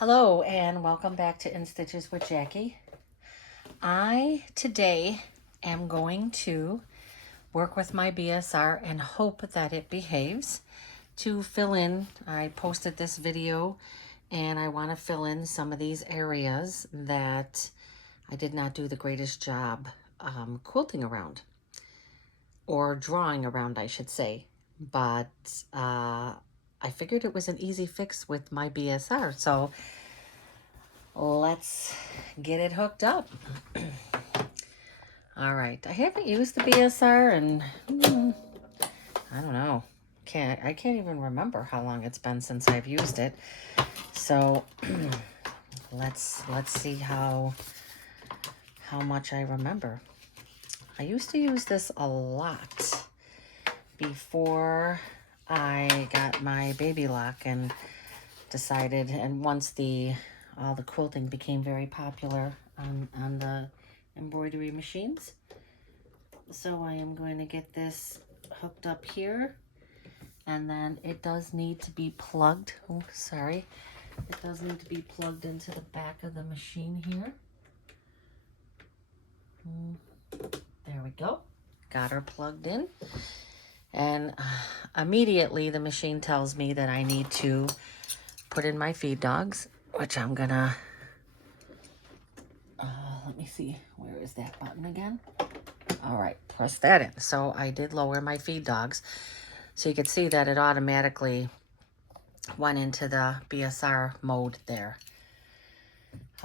Hello and welcome back to In Stitches with Jackie. I today am going to work with my BSR and hope that it behaves to fill in. I posted this video and I want to fill in some of these areas that I did not do the greatest job quilting around, or drawing around I should say, but I figured it was an easy fix with my BSR, so let's get it hooked up. All right, I haven't used the BSR and I don't know. I can't even remember how long it's been since I've used it. So let's see how much I remember. I used to use this a lot before I got my baby lock and decided, and once all the quilting became very popular on the embroidery machines. So I am going to get this hooked up here, and then it does need to be plugged. Oh, sorry. It does need to be plugged into the back of the machine here. There we go. Got her plugged in. And immediately the machine tells me that I need to put in my feed dogs, which I'm gonna, let me see, where is that button again? All right, press that in. So I did lower my feed dogs. So you can see that it automatically went into the BSR mode there.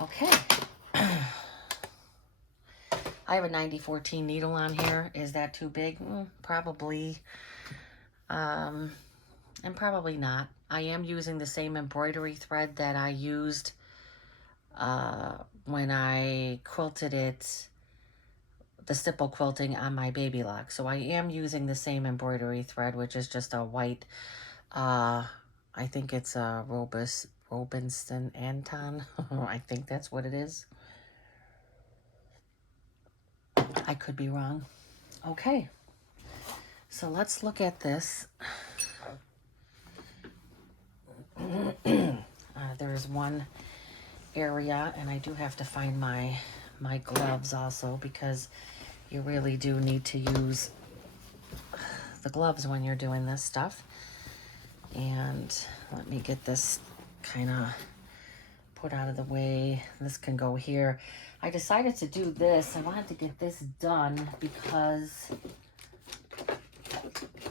Okay. I have a 90-14 needle on here. Is that too big? Probably. And probably not. I am using the same embroidery thread that I used when I quilted it, the stipple quilting on my baby lock. So I am using the same embroidery thread, which is just a white, I think it's a Robinson Anton. I think that's what it is. I could be wrong. Okay, so let's look at this. There's one area, and I do have to find my gloves also, because you really do need to use the gloves when you're doing this stuff. And let me get this kind of put out of the way. This can go here. I decided to do this. I wanted to get this done because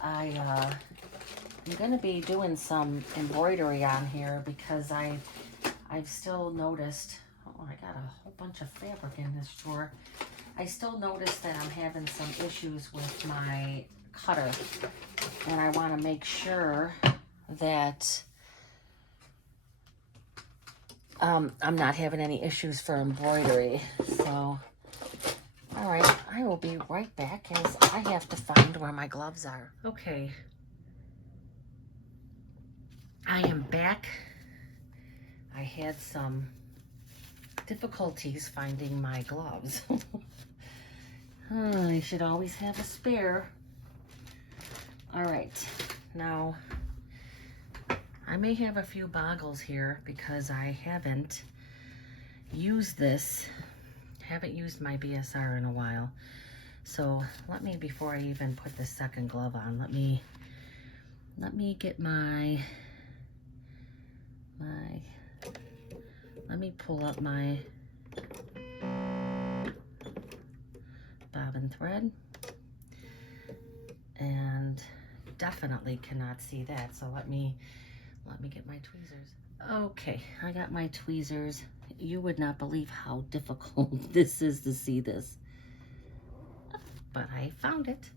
I'm going to be doing some embroidery on here, because I've still noticed, oh, I got a whole bunch of fabric in this drawer. I still noticed that I'm having some issues with my cutter, and I want to make sure that I'm not having any issues for embroidery. So, all right, I will be right back as I have to find where my gloves are. Okay, I am back. I had some difficulties finding my gloves. I should always have a spare. All right, now I may have a few boggles here because I haven't used this, haven't used my BSR in a while. So let me, before I even put the second glove on, let me get let me pull up my bobbin thread, and definitely cannot see that. So let me get my tweezers. Okay, I got my tweezers. You would not believe how difficult this is to see this, but I found it.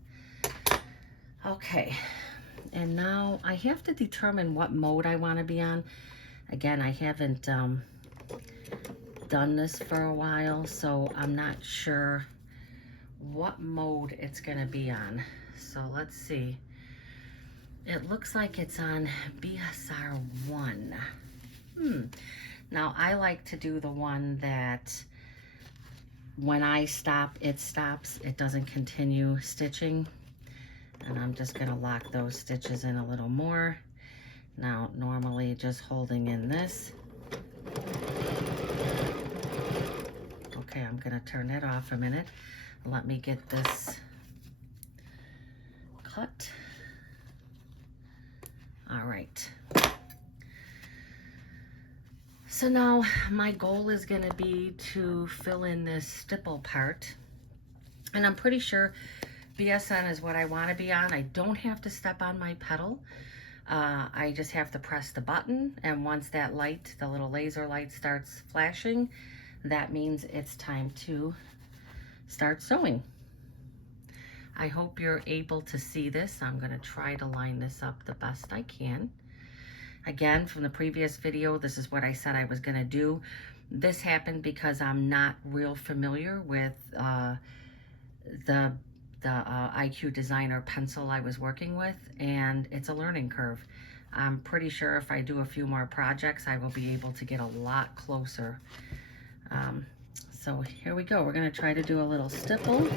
Okay, and now I have to determine what mode I want to be on. Again, I haven't done this for a while, so I'm not sure what mode it's going to be on. So let's see. It looks like it's on BSR 1. Now, I like to do the one that when I stop, it stops. It doesn't continue stitching. And I'm just going to lock those stitches in a little more. Now, normally just holding in this Okay, I'm gonna turn that off a minute. Let me get this cut. All right. So now my goal is gonna be to fill in this stipple part. And I'm pretty sure BSN is what I wanna be on. I don't have to step on my pedal. I just have to press the button, and once that light, the little laser light, starts flashing, that means it's time to start sewing. I hope you're able to see this. I'm going to try to line this up the best I can. Again, from the previous video, this is what I said I was going to do. This happened because I'm not real familiar with the IQ Designer pencil I was working with, and it's a learning curve. I'm pretty sure if I do a few more projects, I will be able to get a lot closer. So here we go. We're going to try to do a little stipple.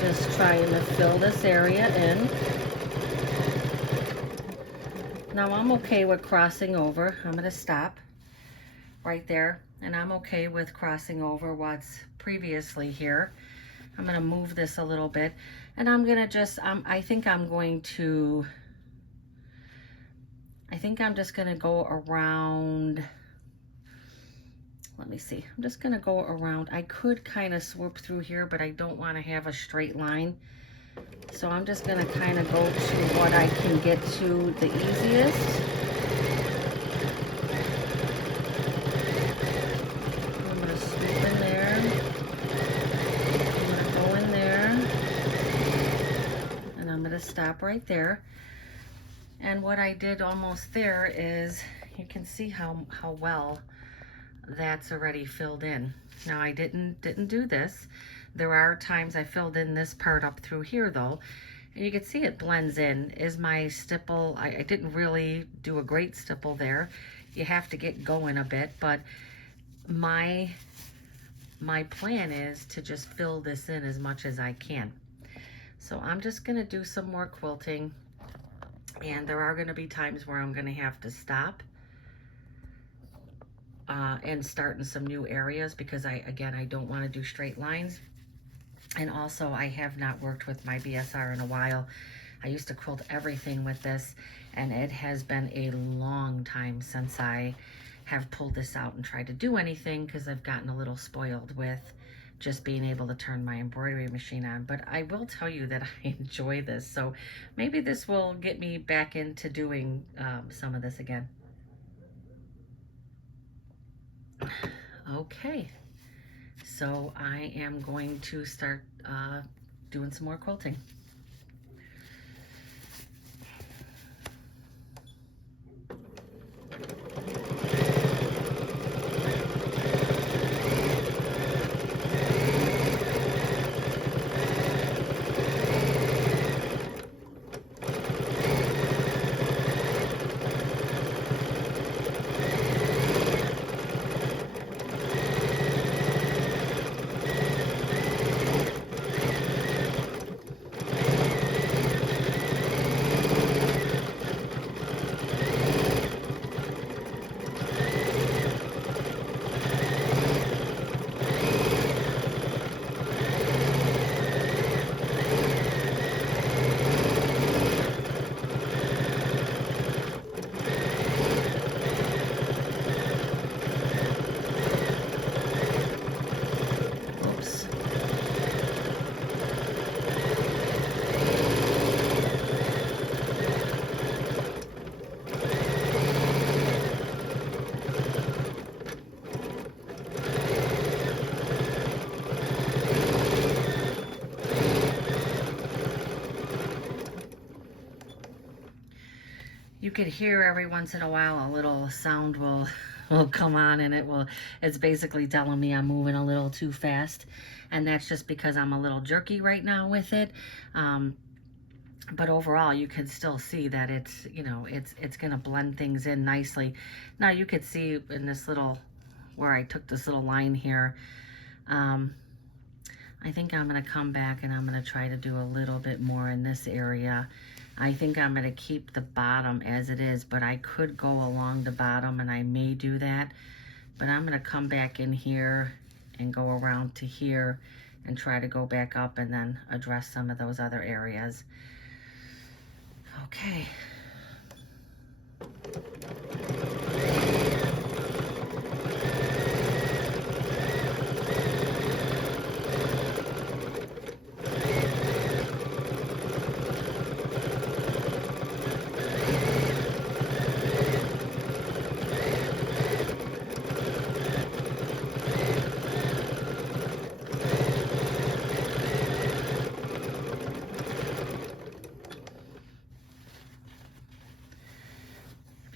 Just trying to fill this area in. Now I'm okay with crossing over. I'm going to stop right there, and I'm okay with crossing over what's previously here. I'm going to move this a little bit, and I'm going to just, I think I'm just going to go around. Let me see. I'm just going to go around. I could kind of swoop through here, but I don't want to have a straight line. So I'm just going to kind of go to what I can get to the easiest. I'm going to swoop in there. I'm going to go in there. And I'm going to stop right there. And what I did almost there is, you can see how well that's already filled in. Now I didn't do this. There are times I filled in this part up through here though, and you can see it blends in. Is my stipple, I didn't really do a great stipple there. You have to get going a bit, but my plan is to just fill this in as much as I can. So I'm just gonna do some more quilting, and there are gonna be times where I'm gonna have to stop and start in some new areas, because I don't want to do straight lines. And also, I have not worked with my BSR in a while. I used to quilt everything with this, and it has been a long time since I have pulled this out and tried to do anything, because I've gotten a little spoiled with just being able to turn my embroidery machine on. But I will tell you that I enjoy this, so maybe this will get me back into doing some of this again. Okay, so I am going to start doing some more quilting. You could hear every once in a while a little sound will come on, and it's basically telling me I'm moving a little too fast, and that's just because I'm a little jerky right now with it. But overall, you can still see that it's, you know, it's gonna blend things in nicely. Now you could see in this little, where I took this little line here, I'm I think I'm going to come back and I'm going to try to do a little bit more in this area. I think I'm going to keep the bottom as it is, but I could go along the bottom, and I may do that. But I'm going to come back in here and go around to here and try to go back up and then address some of those other areas. Okay.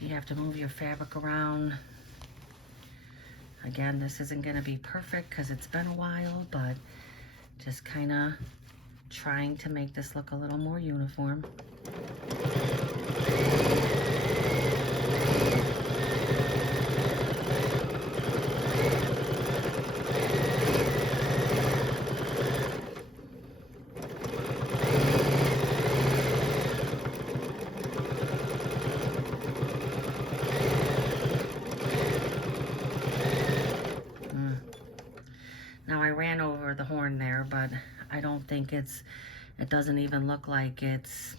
You have to move your fabric around. Again, this isn't going to be perfect because it's been a while, but just kind of trying to make this look a little more uniform. Now I ran over the horn there, but I don't think it doesn't even look like it's,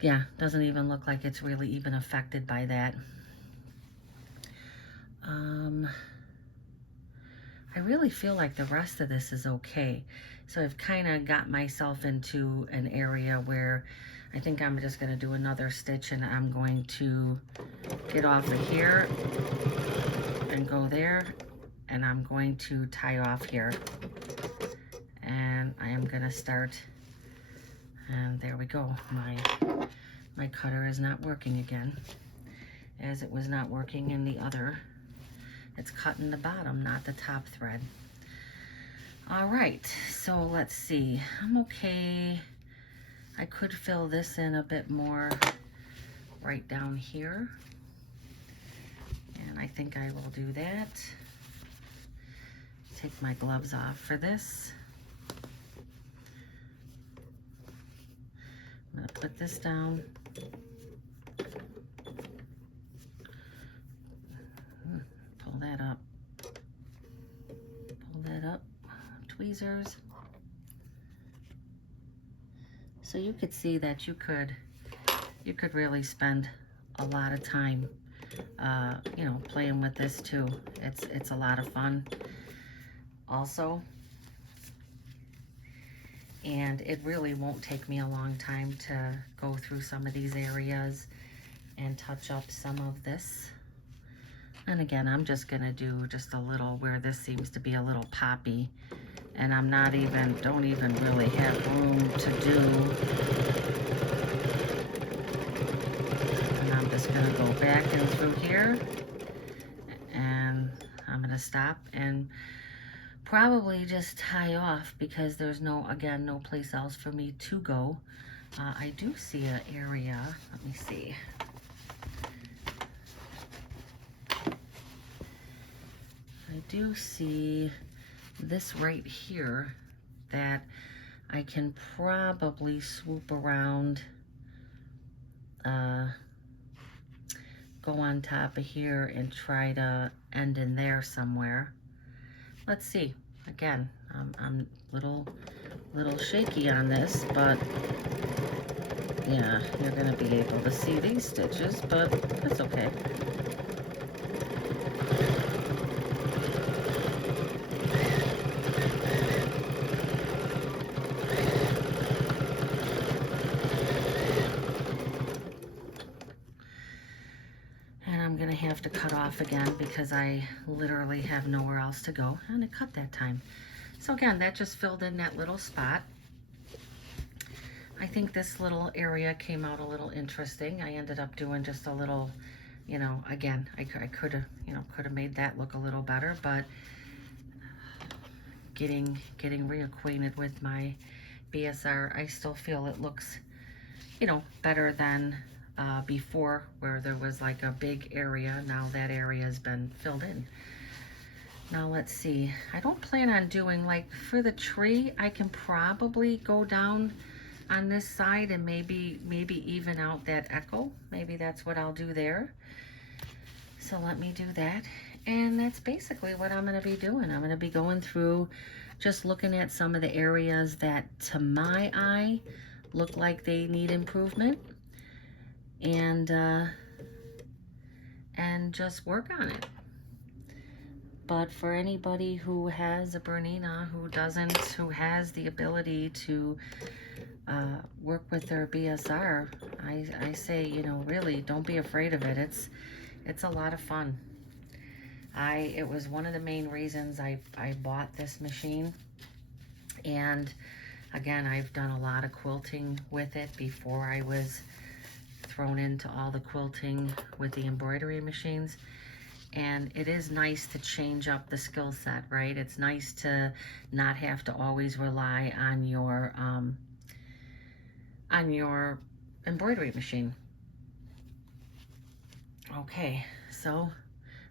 yeah, doesn't even look like it's really even affected by that. I really feel like the rest of this is okay. So I've kind of got myself into an area where I think I'm just going to do another stitch, and I'm going to get off of here and go there, and I'm going to tie off here, and I am going to start, and there we go. My cutter is not working again, as it was not working in the other. It's cutting the bottom, not the top thread. All right, so let's see. I'm okay. I could fill this in a bit more right down here, and I think I will do that. Take my gloves off for this. I'm gonna put this down. Pull that up. Pull that up. Tweezers. So you could see that you could really spend a lot of time, you know, playing with this too. It's a lot of fun. Also, and it really won't take me a long time to go through some of these areas and touch up some of this. And again, I'm just gonna do just a little where this seems to be a little poppy, and I'm don't even really have room to do. And I'm just gonna go back and through here, and I'm gonna stop and probably just tie off because there's no place else for me to go. I do see an area, let me see. I do see this right here that I can probably swoop around, go on top of here and try to end in there somewhere. Let's see. Again, I'm little shaky on this, but yeah, you're gonna be able to see these stitches, but that's okay. Have to cut off again because I literally have nowhere else to go, and it cut that time. So again, that just filled in that little spot. I think this little area came out a little interesting. I ended up doing just a little, you know, again, I could have, you know, could have made that look a little better, but getting reacquainted with my BSR, I still feel it looks, you know, better than before, where there was like a big area. Now that area has been filled in. Now let's see. I don't plan on doing, like for the tree, I can probably go down on this side and maybe even out that echo. Maybe that's what I'll do there. So let me do that. And that's basically what I'm going to be doing. I'm going to be going through just looking at some of the areas that to my eye look like they need improvement, and just work on it. But for anybody who has a Bernina, who has the ability to work with their BSR, I say, you know, really don't be afraid of it. It's a lot of fun. It was one of the main reasons I bought this machine. And again, I've done a lot of quilting with it before I was thrown into all the quilting with the embroidery machines. And it is nice to change up the skill set, right? It's nice to not have to always rely on your embroidery machine. Okay, so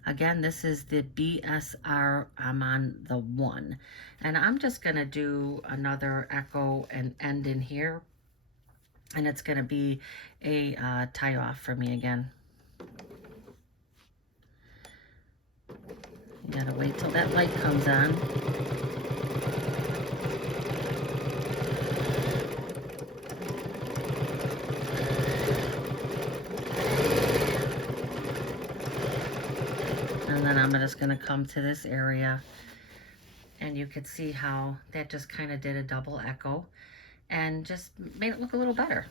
again, this is the BSR. I'm on the 1. And I'm just going to do another echo and end in here. And it's going to be a tie off for me again. You got to wait till that light comes on. And then I'm just going to come to this area, and you could see how that just kind of did a double echo and just made it look a little better.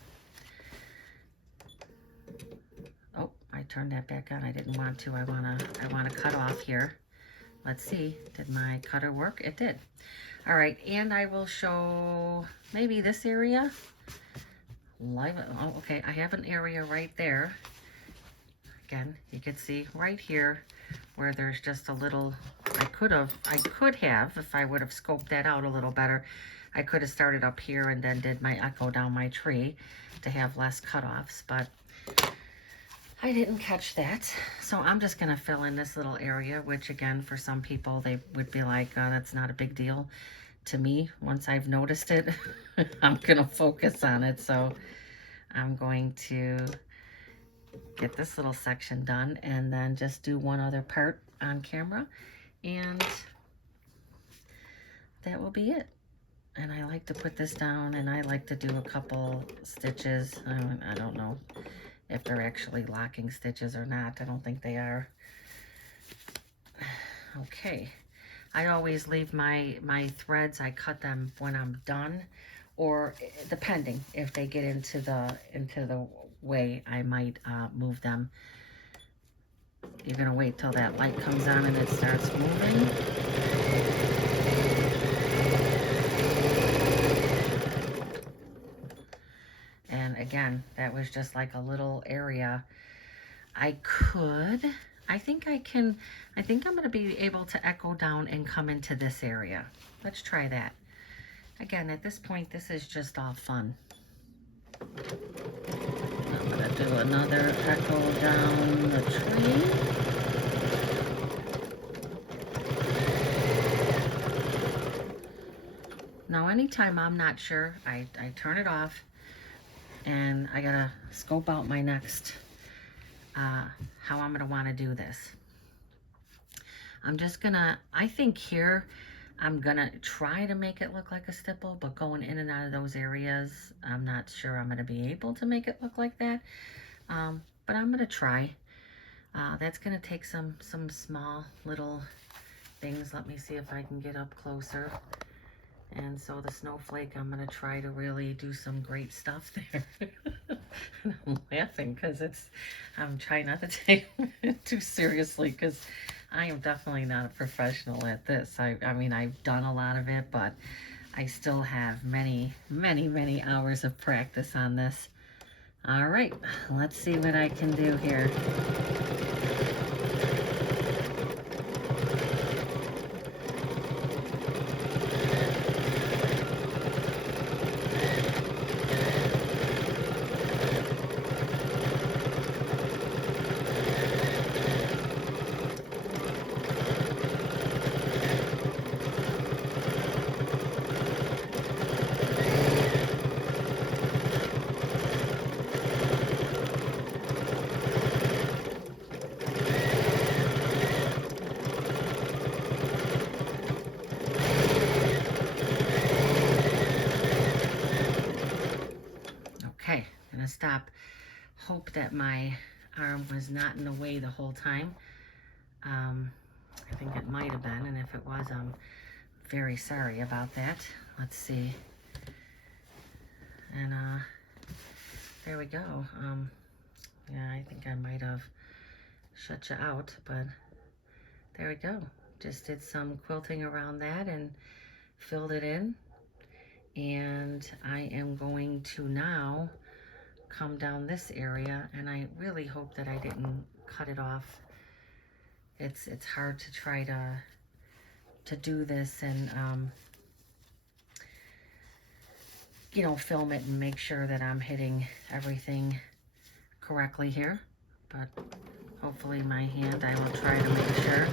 Oh, I turned that back on. I didn't want to. I want to cut off here. Let's see, did my cutter work? It did. All right, and I will show maybe this area. Oh, okay, I have an area right there. Again, you can see right here where there's just a little, I could have, if I would have scoped that out a little better, I could have started up here and then did my echo down my tree to have less cutoffs, but I didn't catch that. So I'm just gonna fill in this little area, which again, for some people, they would be like, oh, that's not a big deal. To me, once I've noticed it, I'm gonna focus on it. So I'm going to get this little section done and then just do one other part on camera, and that will be it. And I like to put this down, and I like to do a couple stitches. I don't know if they're actually locking stitches or not. I don't think they are. Okay, I always leave my threads, I cut them when I'm done, or depending if they get into the way, I might move them. You're gonna wait till that light comes on and it starts moving. And again, that was just like a little area. I think I'm gonna be able to echo down and come into this area. Let's try that. Again, at this point, this is just all fun. I'm gonna do another echo down the tree. Now, anytime I'm not sure, I turn it off, and I gotta scope out my next, how I'm gonna wanna do this. I'm just gonna, I think here, I'm gonna try to make it look like a stipple, but going in and out of those areas, I'm not sure I'm gonna be able to make it look like that. But I'm gonna try. That's gonna take some small little things. Let me see if I can get up closer. And so the snowflake, I'm gonna try to really do some great stuff there. I'm laughing because I'm trying not to take it too seriously, because I am definitely not a professional at this. I mean, I've done a lot of it, but I still have many hours of practice on this. All right, let's see what I can do here. stop. Hope that my arm was not in the way the whole time. I think it might have been, and if it was, I'm very sorry about that. Let's see. And there we go. Yeah, I think I might have shut you out, but there we go. Just did some quilting around that and filled it in. And I am going to now come down this area, and I really hope that I didn't cut it off. It's hard to try to do this and you know, film it and make sure that I'm hitting everything correctly here, but hopefully my hand, I will try to make sure.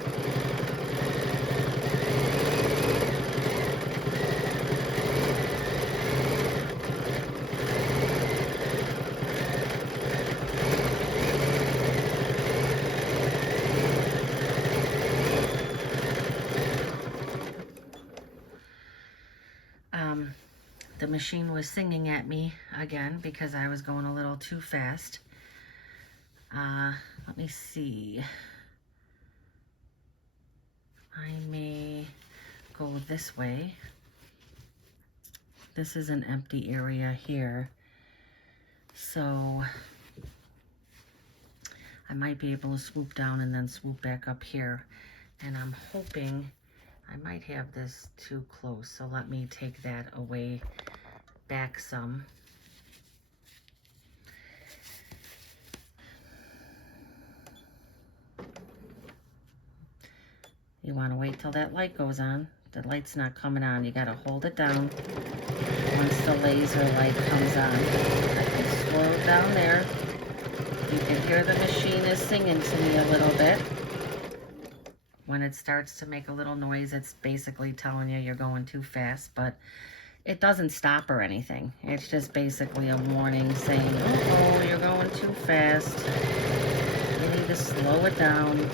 The machine was singing at me again because I was going a little too fast. Let me see. I may go this way. This is an empty area here, so I might be able to swoop down and then swoop back up here. And I'm hoping I might have this too close, so let me take that away back some. You want to wait till that light goes on. The light's not coming on. You got to hold it down once the laser light comes on. I can slow down there. You can hear the machine is singing to me a little bit. When it starts to make a little noise, it's basically telling you you're going too fast, but it doesn't stop or anything. It's just basically a warning saying, oh, you're going too fast. You need to slow it down.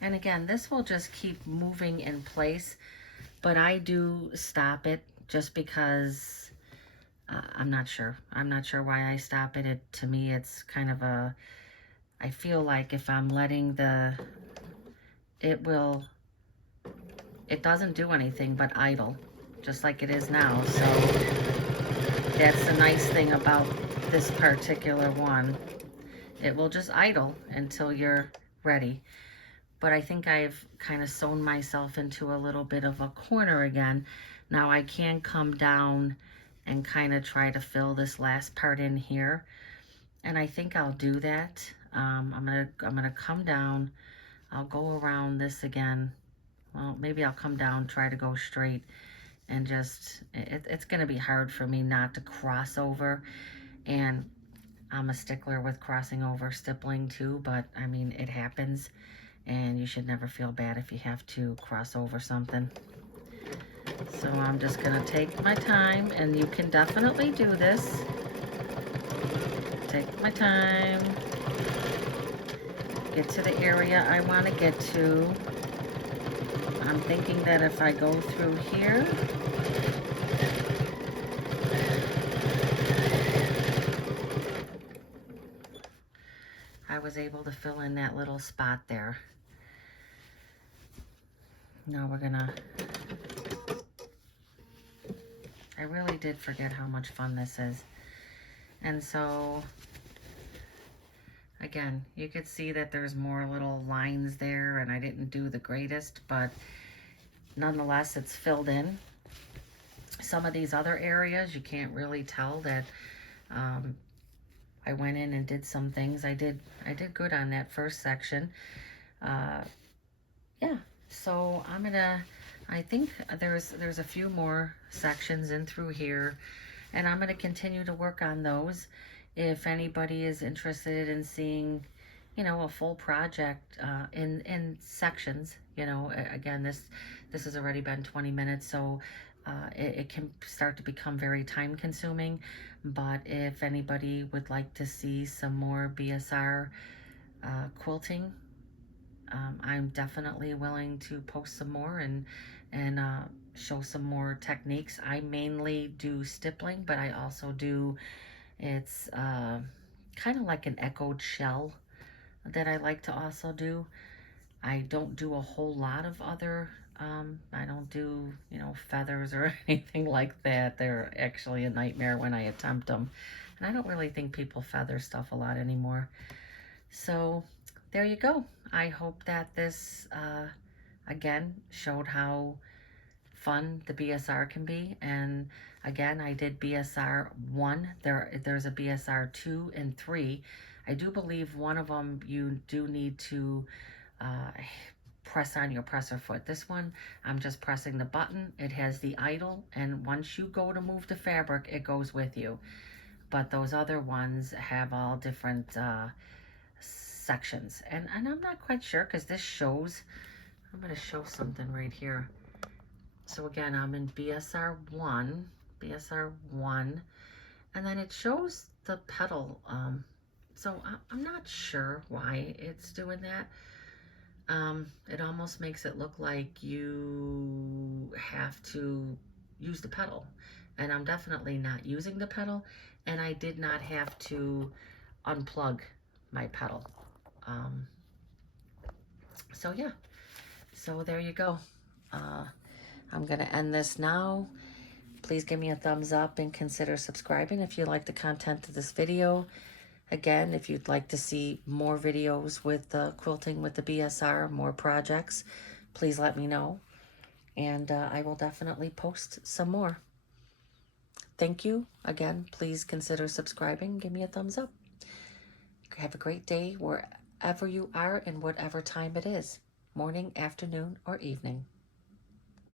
And again, this will just keep moving in place, but I do stop it just because I'm not sure. I'm not sure why I stop it. To me, it's kind of a, I feel like if I'm letting it doesn't do anything but idle, just like it is now. So that's the nice thing about this particular one. It will just idle until you're ready. But I think I've kind of sewn myself into a little bit of a corner again. Now I can come down and kind of try to fill this last part in here. And I think I'll do that. I'm gonna come down. I'll go around this again. Well, maybe I'll come down, try to go straight, and just, it's going to be hard for me not to cross over. And I'm a stickler with crossing over stippling too, but I mean, it happens, and you should never feel bad if you have to cross over something. So I'm just going to take my time, and you can definitely do this. Take my time. Get to the area I want to get to. I'm thinking that if I go through here, I was able to fill in that little spot there. Now we're gonna, I really did forget how much fun this is. And so, again, you could see that there's more little lines there, and I didn't do the greatest, but nonetheless, it's filled in. Some of these other areas, you can't really tell that I went in and did some things. I did good on that first section. Yeah, so I think there's a few more sections in through here, and I'm gonna continue to work on those. If anybody is interested in seeing, you know, a full project in sections, you know, again, this has already been 20 minutes, so it can start to become very time consuming. But if anybody would like to see some more BSR quilting, I'm definitely willing to post some more and show some more techniques. I mainly do stippling, but I also do, it's kind of like an echoed shell that I like to also do. I don't do a whole lot of other, I don't do, you know, feathers or anything like that. They're actually a nightmare when I attempt them. And I don't really think people feather stuff a lot anymore. So there you go. I hope that this, again, showed how fun the BSR can be. And again, I did BSR 1. There's a BSR 2 and 3. I do believe one of them you do need to uh, press on your presser foot. This one, I'm just pressing the button. It has the idle, and once you go to move the fabric, it goes with you. But those other ones have all different sections. And I'm not quite sure because this shows, I'm going to show something right here. So again, I'm in BSR 1, and then it shows the pedal. So I'm not sure why it's doing that. It almost makes it look like you have to use the pedal. And I'm definitely not using the pedal. And I did not have to unplug my pedal. Um, so yeah, so there you go. I'm going to end this now. Please give me a thumbs up and consider subscribing if you like the content of this video. Again, if you'd like to see more videos with quilting with the BSR, more projects, please let me know. And I will definitely post some more. Thank you. Again, please consider subscribing. Give me a thumbs up. Have a great day wherever you are and whatever time it is, morning, afternoon, or evening.